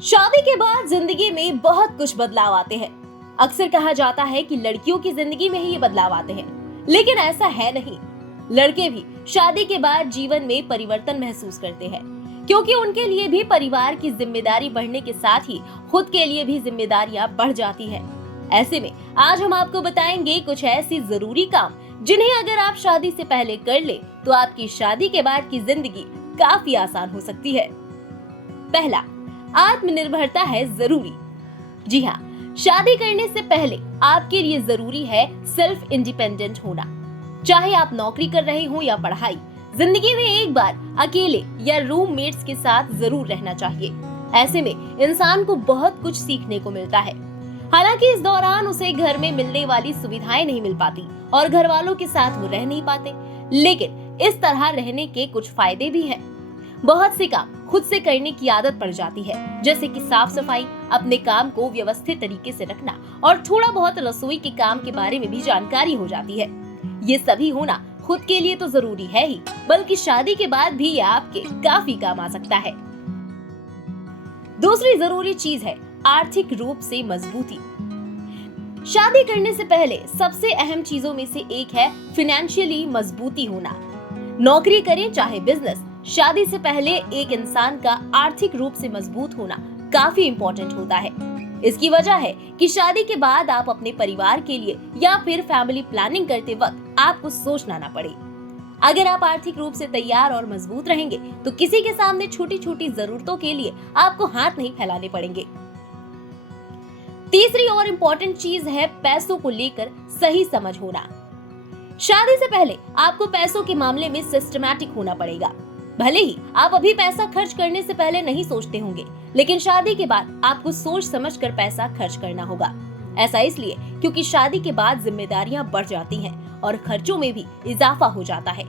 शादी के बाद जिंदगी में बहुत कुछ बदलाव आते हैं। अक्सर कहा जाता है कि लड़कियों की जिंदगी में ही ये बदलाव आते हैं, लेकिन ऐसा है नहीं। लड़के भी शादी के बाद जीवन में परिवर्तन महसूस करते हैं, क्योंकि उनके लिए भी परिवार की जिम्मेदारी बढ़ने के साथ ही खुद के लिए भी जिम्मेदारियां बढ़ जाती है। ऐसे में आज हम आपको बताएंगे कुछ ऐसी जरूरी काम जिन्हें अगर आप शादी से पहले कर ले तो आपकी शादी के बाद की जिंदगी काफी आसान हो सकती है। पहला, आत्मनिर्भरता है जरूरी। जी हाँ, शादी करने से पहले आपके लिए जरूरी है सेल्फ इंडिपेंडेंट होना। चाहे आप नौकरी कर रहे हो या पढ़ाई, जिंदगी में एक बार अकेले या रूममेट्स के साथ जरूर रहना चाहिए। ऐसे में इंसान को बहुत कुछ सीखने को मिलता है। हालांकि इस दौरान उसे घर में मिलने वाली सुविधाएं नहीं मिल पाती और घर वालों के साथ वो रह नहीं पाते, लेकिन इस तरह रहने के कुछ फायदे भी हैं। बहुत से काम खुद से करने की आदत पड़ जाती है, जैसे कि साफ सफाई, अपने काम को व्यवस्थित तरीके से रखना और थोड़ा बहुत रसोई के काम के बारे में भी जानकारी हो जाती है। ये सभी होना खुद के लिए तो जरूरी है ही, बल्कि शादी के बाद भी ये आपके काफी काम आ सकता है। दूसरी जरूरी चीज है आर्थिक रूप से मजबूती। शादी करने से पहले सबसे अहम चीजों में से एक है फाइनेंशियली मजबूती होना। नौकरी करें चाहे बिजनेस, शादी से पहले एक इंसान का आर्थिक रूप से मजबूत होना काफी इम्पोर्टेंट होता है। इसकी वजह है कि शादी के बाद आप अपने परिवार के लिए या फिर फैमिली प्लानिंग करते वक्त आपको सोचना ना पड़े। अगर आप आर्थिक रूप से तैयार और मजबूत रहेंगे तो किसी के सामने छोटी छोटी जरूरतों के लिए आपको हाथ नहीं फैलाने पड़ेंगे। तीसरी और इम्पोर्टेंट चीज है पैसों को लेकर सही समझ होना। शादी से पहले आपको पैसों के मामले में सिस्टमैटिक होना पड़ेगा। भले ही आप अभी पैसा खर्च करने से पहले नहीं सोचते होंगे, लेकिन शादी के बाद आपको सोच समझकर पैसा खर्च करना होगा। ऐसा इसलिए क्योंकि शादी के बाद जिम्मेदारियां बढ़ जाती हैं और खर्चों में भी इजाफा हो जाता है।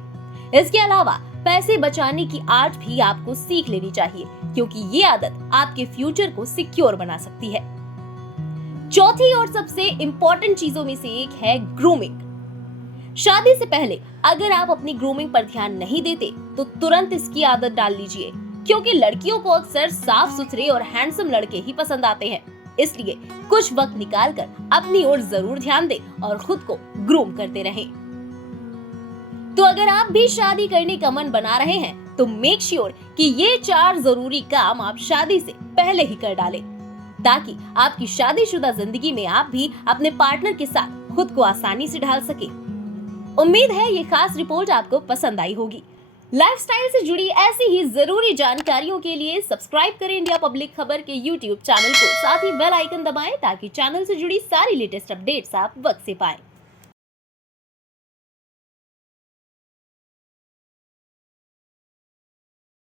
इसके अलावा पैसे बचाने की आर्ट भी आपको सीख लेनी चाहिए, क्योंकि ये आदत आपके फ्यूचर को सिक्योर बना सकती है। चौथी और सबसे इम्पोर्टेंट चीजों में से एक है ग्रूमिंग। शादी से पहले अगर आप अपनी ग्रूमिंग पर ध्यान नहीं देते तो तुरंत इसकी आदत डाल लीजिए, क्योंकि लड़कियों को अक्सर साफ सुथरे और हैंडसम लड़के ही पसंद आते हैं। इसलिए कुछ वक्त निकालकर अपनी ओर जरूर ध्यान दें और खुद को ग्रूम करते रहें। तो अगर आप भी शादी करने का मन बना रहे हैं तो मेक श्योर कि ये 4 जरूरी काम आप शादी से पहले ही कर डालें, ताकि आपकी शादीशुदा जिंदगी में आप भी अपने पार्टनर के साथ खुद को आसानी से ढाल सके। उम्मीद है ये खास रिपोर्ट आपको पसंद आई होगी। लाइफस्टाइल से जुड़ी ऐसी ही जरूरी जानकारियों के लिए सब्सक्राइब करें इंडिया पब्लिक खबर के YouTube चैनल को, साथ ही बेल आइकन दबाएं ताकि चैनल से जुड़ी सारी लेटेस्ट अपडेट्स आप वक्त से पाएं।